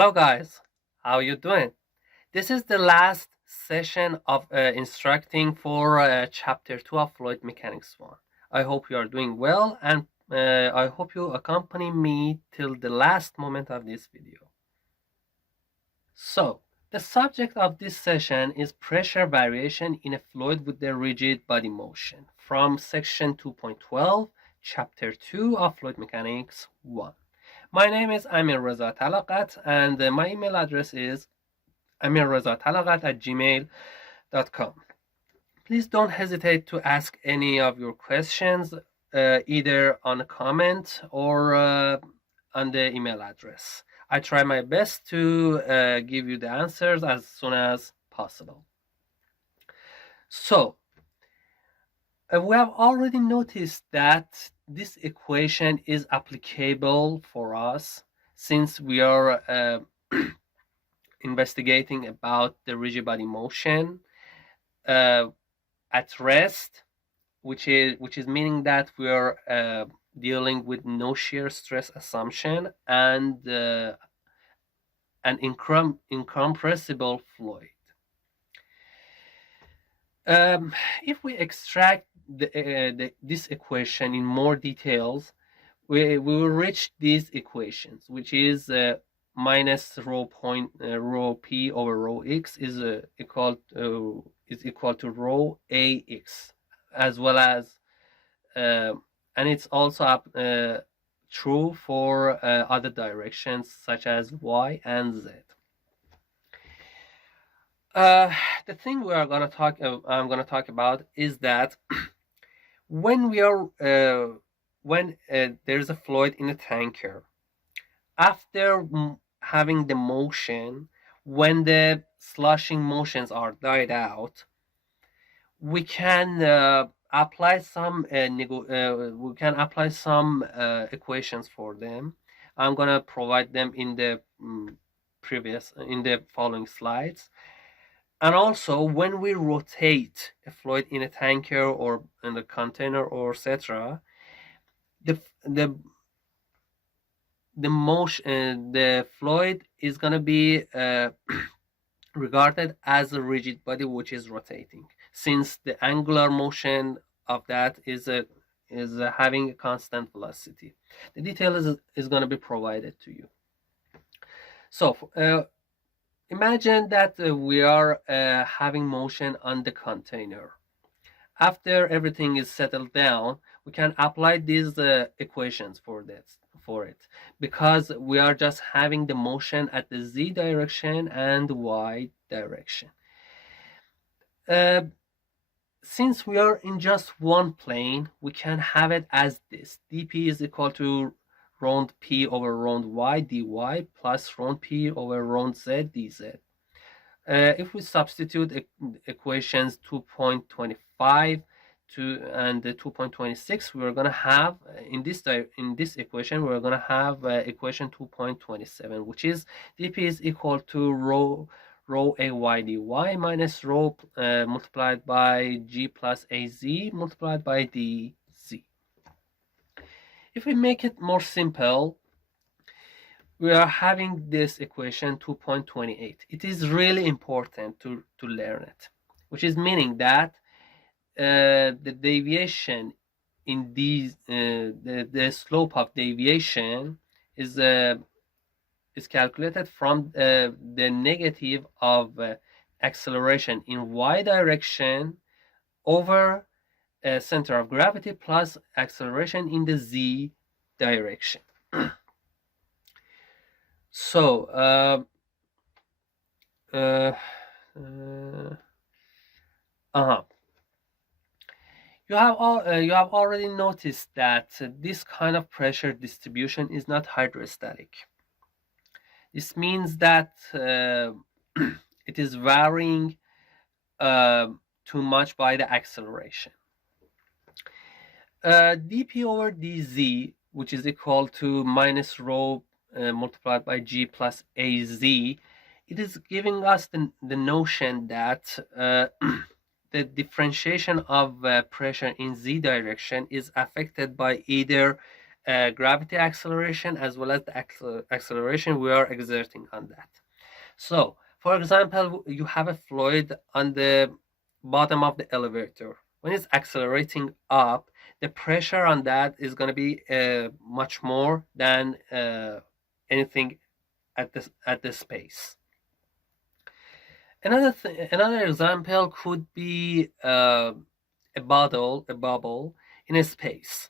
Hello guys, how you doing? This is the last session of instructing for chapter 2 of fluid mechanics 1. I hope you are doing well and I hope you accompany me till the last moment of this video. So, the subject of this session is pressure variation in a fluid with the rigid body motion from section 2.12, chapter 2 of fluid mechanics 1. My name is Amir Reza Talaqat and my email address is amirrezatalaqat@gmail.com. Please don't hesitate to ask any of your questions either on a comment or on the email address. I try my best to give you the answers as soon as possible. So, we have already noticed that this equation is applicable for us since we are investigating about the rigid body motion at rest, which is meaning that we are dealing with no shear stress assumption and an incompressible fluid. If we extract this equation in more details, we will reach these equations, which is minus rho p over rho x is equal to rho ax, as well as and it's also true for other directions such as y and z. The thing I'm going to talk about is that when there's a fluid in a tanker, after having the motion, when the sloshing motions are died out, we can apply some equations for them. I'm going to provide them in the following slides. And also, when we rotate a fluid in a tanker or in a container or etc., the fluid is going to be regarded as a rigid body which is rotating, since the angular motion of that is having a constant velocity. The detail is going to be provided to you. So imagine that we are having motion on the container. After everything is settled down, we can apply these equations for it, because we are just having the motion at the z direction and y direction. Since we are in just one plane, we can have it as this: dp is equal to round p over round y dy plus round p over round z dz. If we substitute equations 2.25 and 2.26, we're going to have in this equation we're going to have equation 2.27, which is dp is equal to rho ay dy minus rho multiplied by g plus az multiplied by dz. If we make it more simple, we are having this equation 2.28. It is really important to learn it, which is meaning that the deviation in these the slope of deviation is calculated from the negative of acceleration in y direction over center of gravity plus acceleration in the z direction. So you have already noticed that this kind of pressure distribution is not hydrostatic. This means that it is varying too much by the acceleration. dp over dz, which is equal to minus rho multiplied by g plus az, it is giving us the notion that the differentiation of pressure in z direction is affected by either gravity acceleration as well as the acceleration we are exerting on that. So, for example, you have a fluid on the bottom of the elevator. When it's accelerating up, the pressure on that is going to be much more than anything at the space. Another example could be a bubble in a space.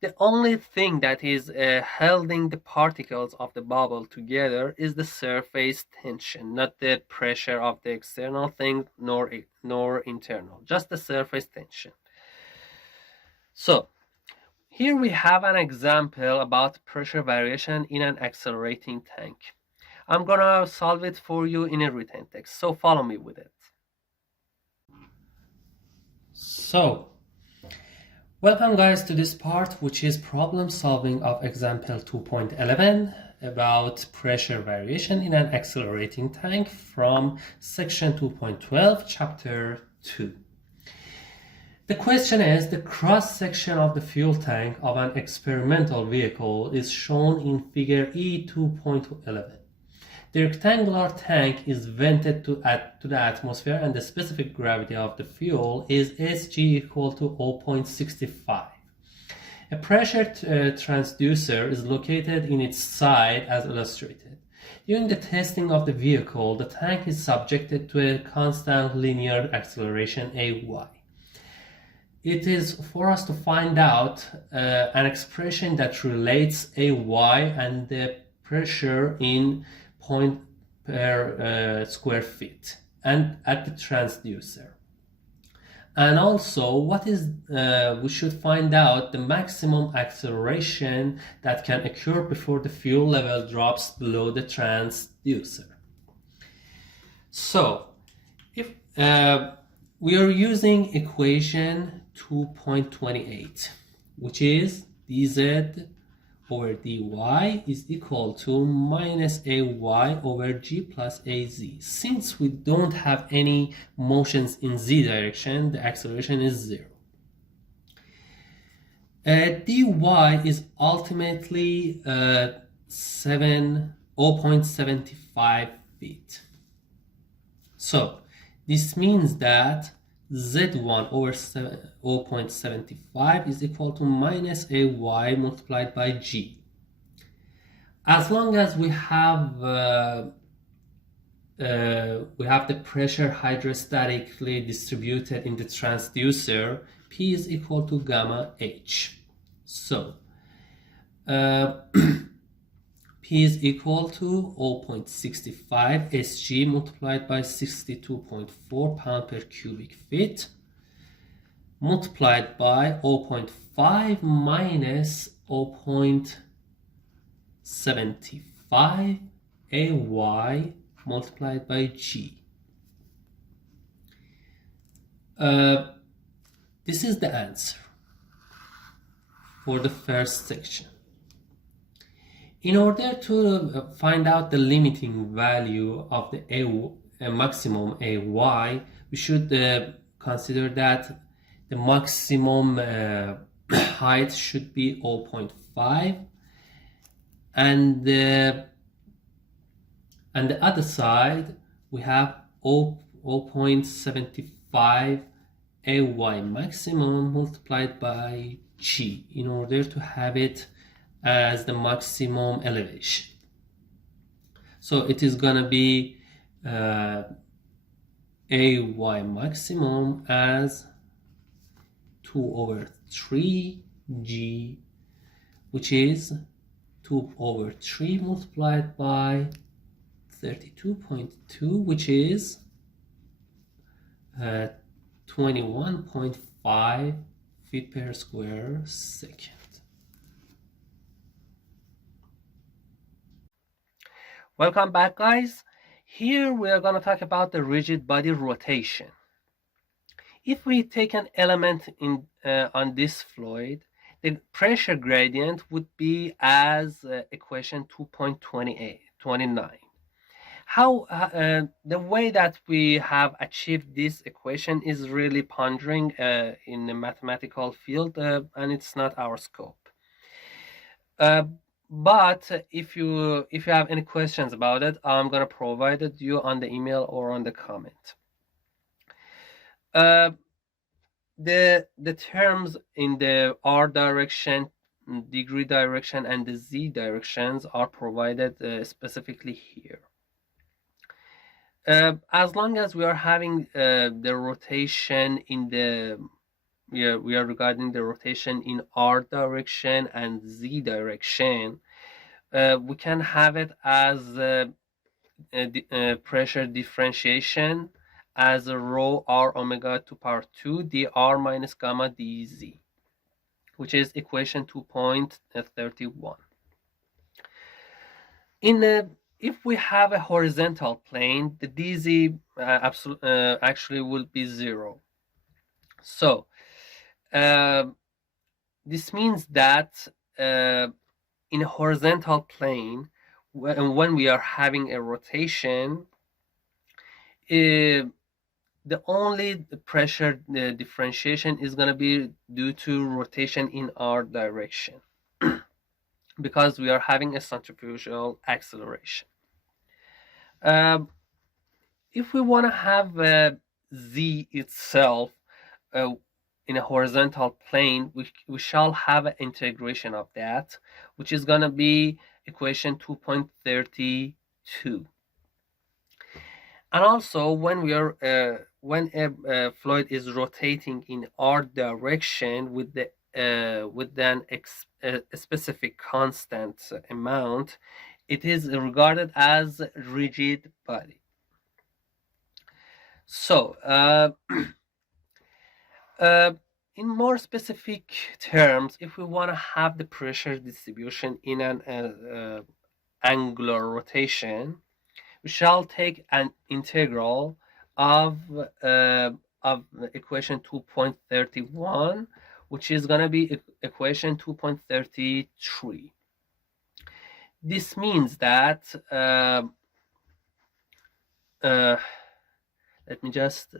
The only thing that is holding the particles of the bubble together is the surface tension, not the pressure of the external thing nor internal, just the surface tension. So here we have an example about pressure variation in an accelerating tank. I'm gonna solve it for you in a written text, so follow me with it. So, welcome guys to this part, which is problem solving of example 2.11 about pressure variation in an accelerating tank from section 2.12, chapter 2. The question is, the cross section of the fuel tank of an experimental vehicle is shown in figure E 2.11. The rectangular tank is vented to the atmosphere and the specific gravity of the fuel is Sg equal to 0.65. A pressure transducer is located in its side as illustrated. During the testing of the vehicle, the tank is subjected to a constant linear acceleration Ay. It is for us to find out an expression that relates Ay and the pressure in point per square feet and at the transducer. And also what is we should find out the maximum acceleration that can occur before the fuel level drops below the transducer. So if we are using equation 2.28, which is dz over dy is equal to minus ay over g plus az. Since we don't have any motions in z direction, the acceleration is 0. Dy is ultimately 0.75 feet. So this means that z1 over 0.75 is equal to minus ay multiplied by g. As long as we have the pressure hydrostatically distributed in the transducer, P is equal to gamma h. So P is equal to 0.65 Sg multiplied by 62.4 pound per cubic feet multiplied by 0.5 minus 0.75 Ay multiplied by G. This is the answer for the first section. In order to find out the limiting value of the maximum Ay, we should consider that the maximum height should be 0.5 and the other side we have 0.75 Ay maximum multiplied by G in order to have it as the maximum elevation. So it is gonna be Ay maximum as 2 over 3 G, which is 2 over 3 multiplied by 32.2, which is 21.5 feet per square second. Welcome back, guys. Here we are going to talk about the rigid body rotation. If we take an element in on this fluid, the pressure gradient would be as equation 2.29. How the way that we have achieved this equation is really pondering in the mathematical field, and it's not our scope. But if you have any questions about it, I'm gonna provide it you on the email or on the comment. The terms in the R direction, degree direction, and the Z directions are provided specifically here. As long as we are having the rotation in the we are regarding the rotation in R direction and Z direction, we can have it as pressure differentiation as a rho R omega to power 2 dr minus gamma dz, which is equation 2.31. If we have a horizontal plane, the dz actually will be 0. So this means that in a horizontal plane, when we are having a rotation, the only pressure differentiation is going to be due to rotation in R direction because we are having a centrifugal acceleration. If we want to have Z itself in a horizontal plane, we shall have an integration of that, which is going to be equation 2.32. And also, when we are when a fluid is rotating in R direction with the with a specific constant amount, it is regarded as rigid body. So in more specific terms, if we want to have the pressure distribution in an angular rotation, we shall take an integral of equation 2.31, which is going to be equation 2.33. This means that let me just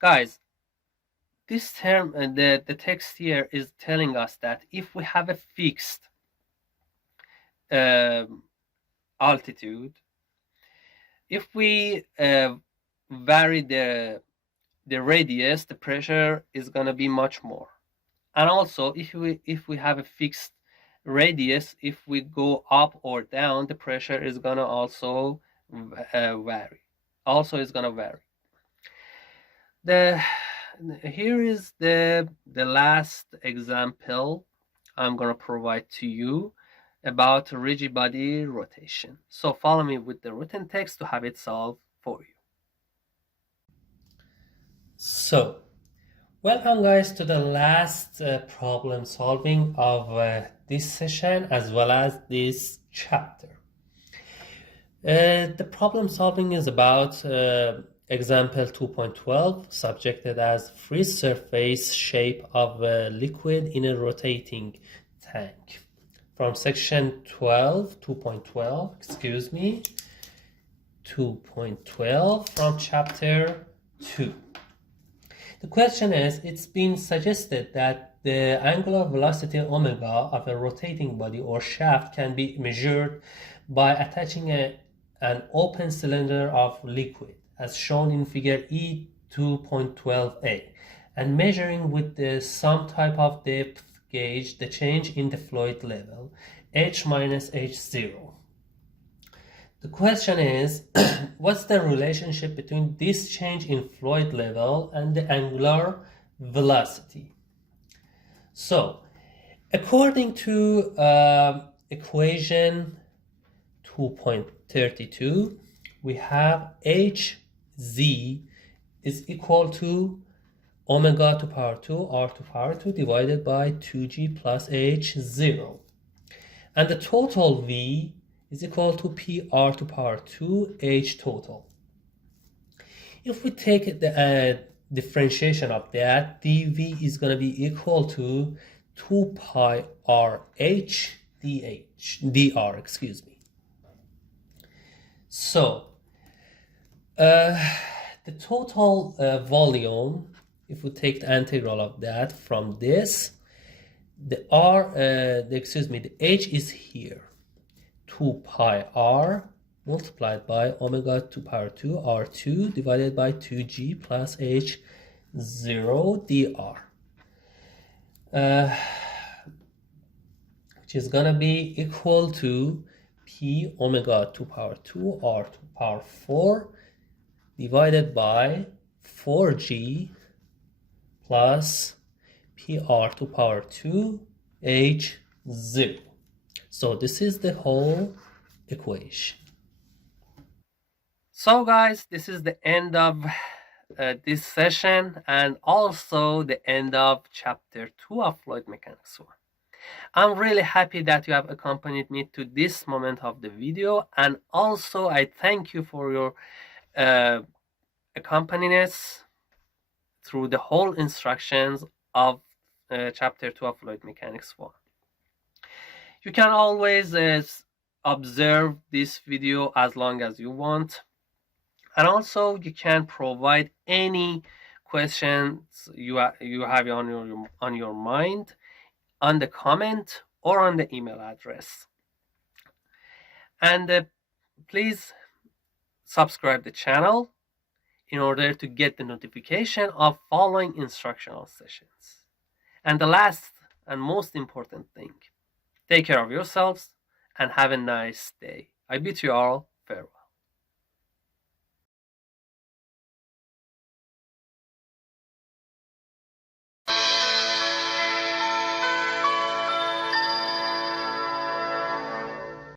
guys, this term, the text here is telling us that if we have a fixed altitude, if we vary the radius, the pressure is going to be much more. And also, if we have a fixed radius, if we go up or down, the pressure is going to also vary. Here is the last example I'm going to provide to you about rigid body rotation. So follow me with the written text to have it solved for you. So welcome guys to the last problem solving of this session as well as this chapter. The problem solving is about example 2.12, subjected as free surface shape of a liquid in a rotating tank. From section 2.12, 2.12 from chapter 2. The question is, it's been suggested that the angular velocity omega of a rotating body or shaft can be measured by attaching an open cylinder of liquid, as shown in figure E 2.12a, and measuring with some type of depth gauge the change in the fluid level, H minus H0. The question is, what's the relationship between this change in fluid level and the angular velocity? So, according to equation 2.32, we have Hz is equal to omega to power 2 r to power 2 divided by 2g plus H0. And the total V is equal to PR to power 2 H total. If we take the differentiation of that, dV is going to be equal to 2 pi RH dr. So The total volume, if we take the integral of that from this, the h is here. 2 pi r multiplied by omega 2 power 2 r2 divided by 2g plus h 0 dr, which is gonna be equal to p omega 2 power 2 r 2 power 4 divided by 4g plus pr to power 2 h 0. So this is the whole equation. So guys, this is the end of this session and also the end of chapter 2 of fluid mechanics 1. I'm really happy that you have accompanied me to this moment of the video, and also I thank you for your accompaniment through the whole instructions of chapter 2 of fluid mechanics 1. You can always observe this video as long as you want, and also you can provide any questions you have on your mind on the comment or on the email address. And please subscribe the channel in order to get the notification of following instructional sessions. And the last and most important thing, take care of yourselves and have a nice day. I bid you all farewell.